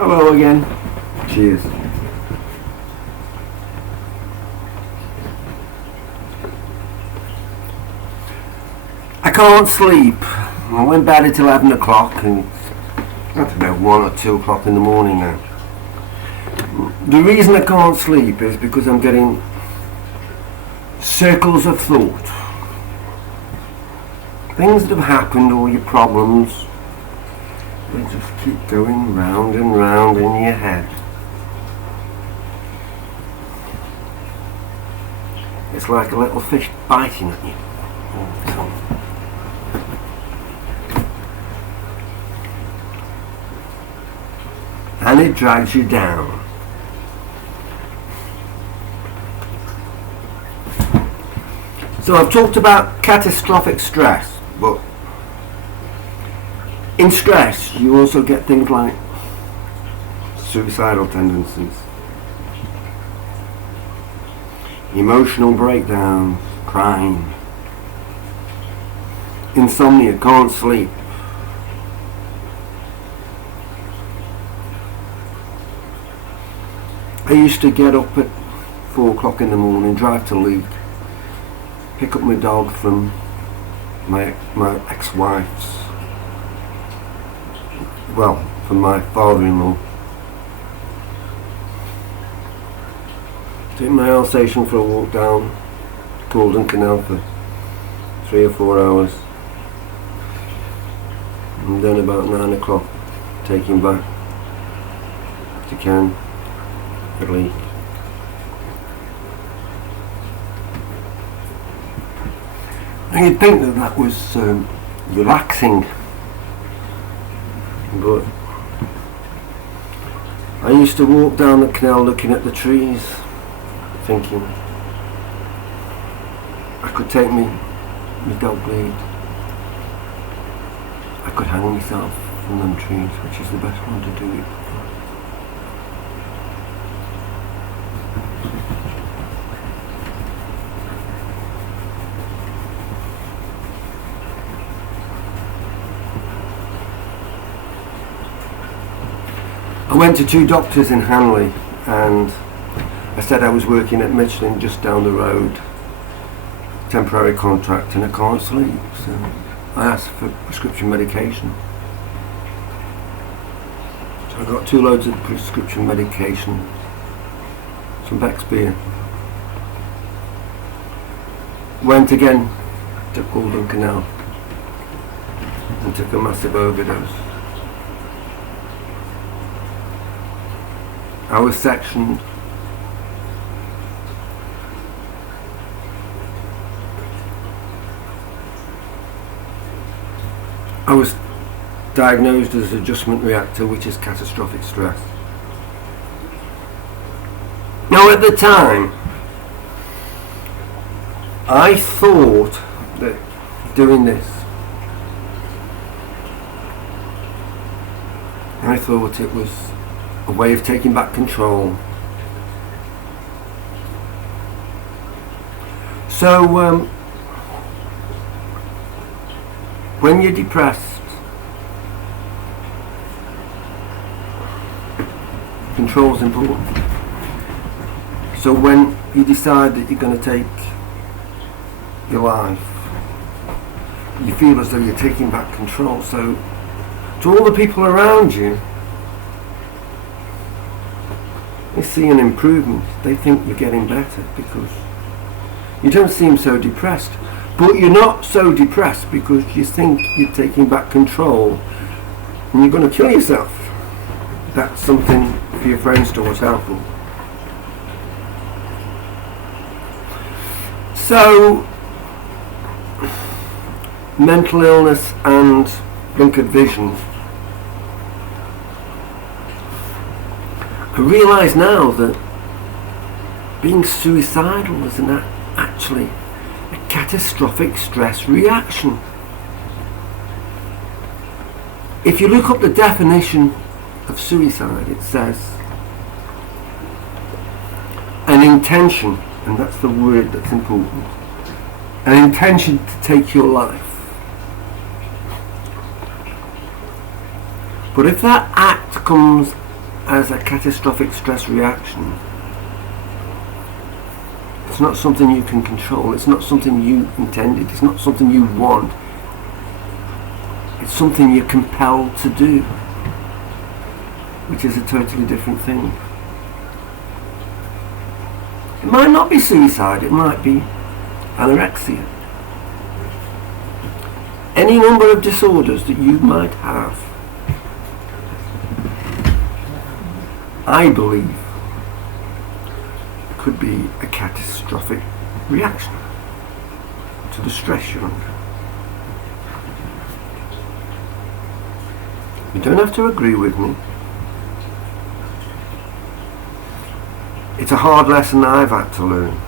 Hello again. Cheers. I can't sleep. I went to bed at 11 o'clock and it's, I don't know, 1 or 2 o'clock in the morning now. The reason I can't sleep is because I'm getting circles of thought. Things that have happened, all your problems, they just keep going round and round in your head. It's like a little fish biting at you all the time. And it drags you down. So I've talked about catastrophic stress, but in stress you also get things like suicidal tendencies, emotional breakdowns, crying, insomnia, can't sleep. I used to get up at 4 o'clock in the morning, drive to Leek, pick up my dog from my ex-wife's, well, from my father-in-law. Take my Alsatian for a walk down Golden Canal for 3 or 4 hours. And then about 9 o'clock, take him back to Cannes, at Leek. And you'd think that that was relaxing, but I used to walk down the canal looking at the trees, thinking I could take me dog blade, I could hang myself from them trees, which is the best one to do it. I went to 2 doctors in Hanley and I said I was working at Michelin just down the road, temporary contract, and I can't sleep, so I asked for prescription medication. So I got 2 loads of prescription medication, some Beck's beer. Went again to Golden Canal and took a massive overdose. I was sectioned. I was diagnosed as adjustment reactor, which is catastrophic stress. Now at the time, I thought that doing this, I thought it was a way of taking back control. So when you're depressed, control is important. So when you decide that you're going to take your life, you feel as though you're taking back control. So to all the people around you, they see an improvement. They think you're getting better because you don't seem so depressed. But you're not so depressed because you think you're taking back control and you're going to kill yourself. That's something for your friends to watch out for. So, mental illness and blinkered vision. I realise now that being suicidal is actually a catastrophic stress reaction. If you look up the definition of suicide, it says an intention, and that's the word that's important, an intention to take your life. But if that act comes as a catastrophic stress reaction, it's not something you can control. It's not something you intended. It's not something you want. It's something you're compelled to do, which is a totally different thing. It might not be suicide. It might be anorexia. Any number of disorders that you might have, I believe, could be a catastrophic reaction to the stress you're under. You don't have to agree with me. It's a hard lesson I've had to learn.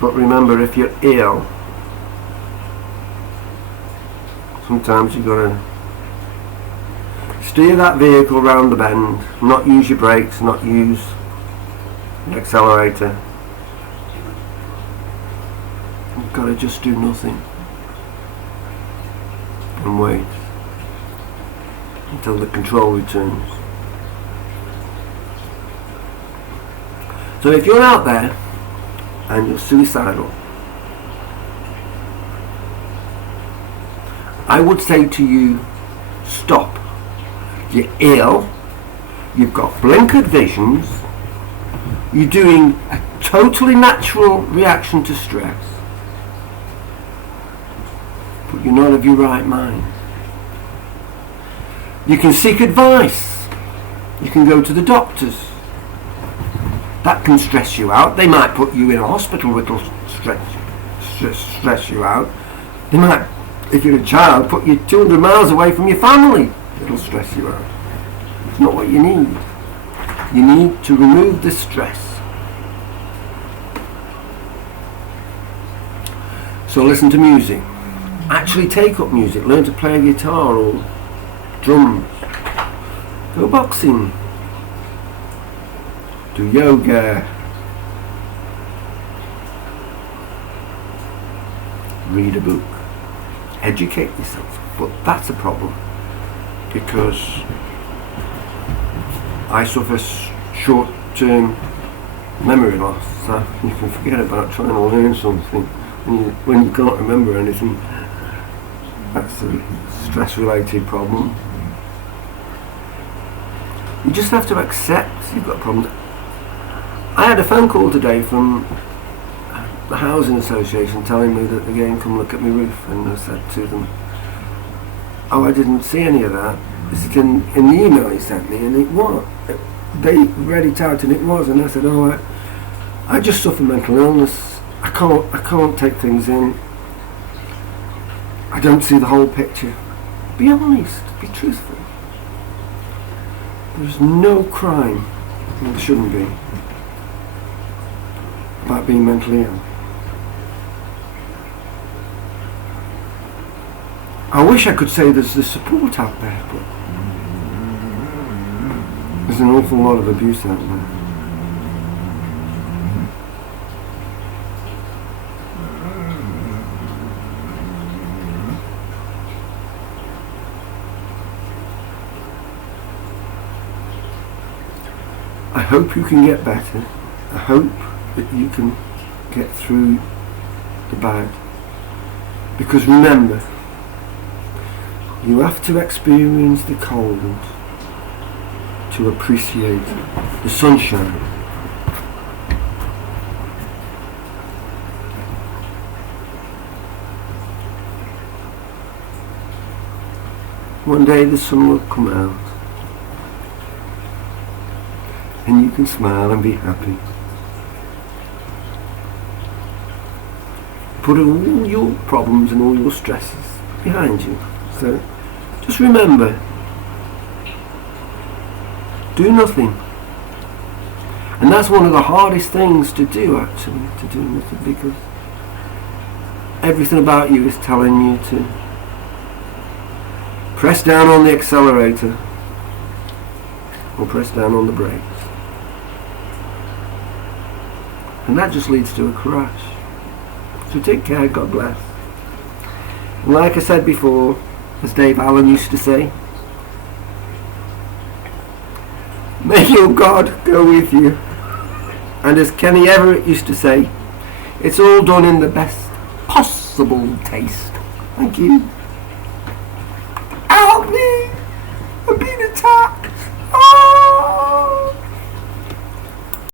But remember, if you're ill, sometimes you've got to steer that vehicle round the bend, not use your brakes, not use the accelerator. You've got to just do nothing and wait until the control returns. So if you're out there and you're suicidal, I would say to you, stop. You're ill, you've got blinkered visions, you're doing a totally natural reaction to stress, but you're not of your right mind. You can seek advice, you can go to the doctors. That can stress you out. They might put you in a hospital, which will stress you out. They might, if you're a child, put you 200 miles away from your family. It'll stress you out. It's not what you need. You need to remove the stress. So listen to music. Actually take up music. Learn to play a guitar or drums. Go boxing. Do yoga. Read a book. Educate yourself. But that's a problem, because I suffer short-term memory loss. So you can forget about trying to learn something when you can't remember anything. That's a stress-related problem. You just have to accept you've got problems. I had a phone call today from the Housing Association telling me that they're going to come look at my roof, and I said to them, oh, I didn't see any of that. Is it in the email he sent me? And it was. They read it out and it was, and I said, oh, I just suffer mental illness. I can't take things in. I don't see the whole picture. Be honest, be truthful. There's no crime, and there shouldn't be, about being mentally ill. I wish I could say there's the support out there, but there's an awful lot of abuse out there. I hope you can get better. I hope that you can get through the bad. Because remember, you have to experience the cold to appreciate the sunshine. One day the sun will come out and you can smile and be happy. Put all your problems and all your stresses behind you. So just remember, do nothing. And that's one of the hardest things to do, actually, to do nothing, because everything about you is telling you to press down on the accelerator or press down on the brakes. And that just leads to a crash. So take care, God bless. And like I said before, as Dave Allen used to say, May your God go with you. And as Kenny Everett used to say, it's all done in the best possible taste. Thank you.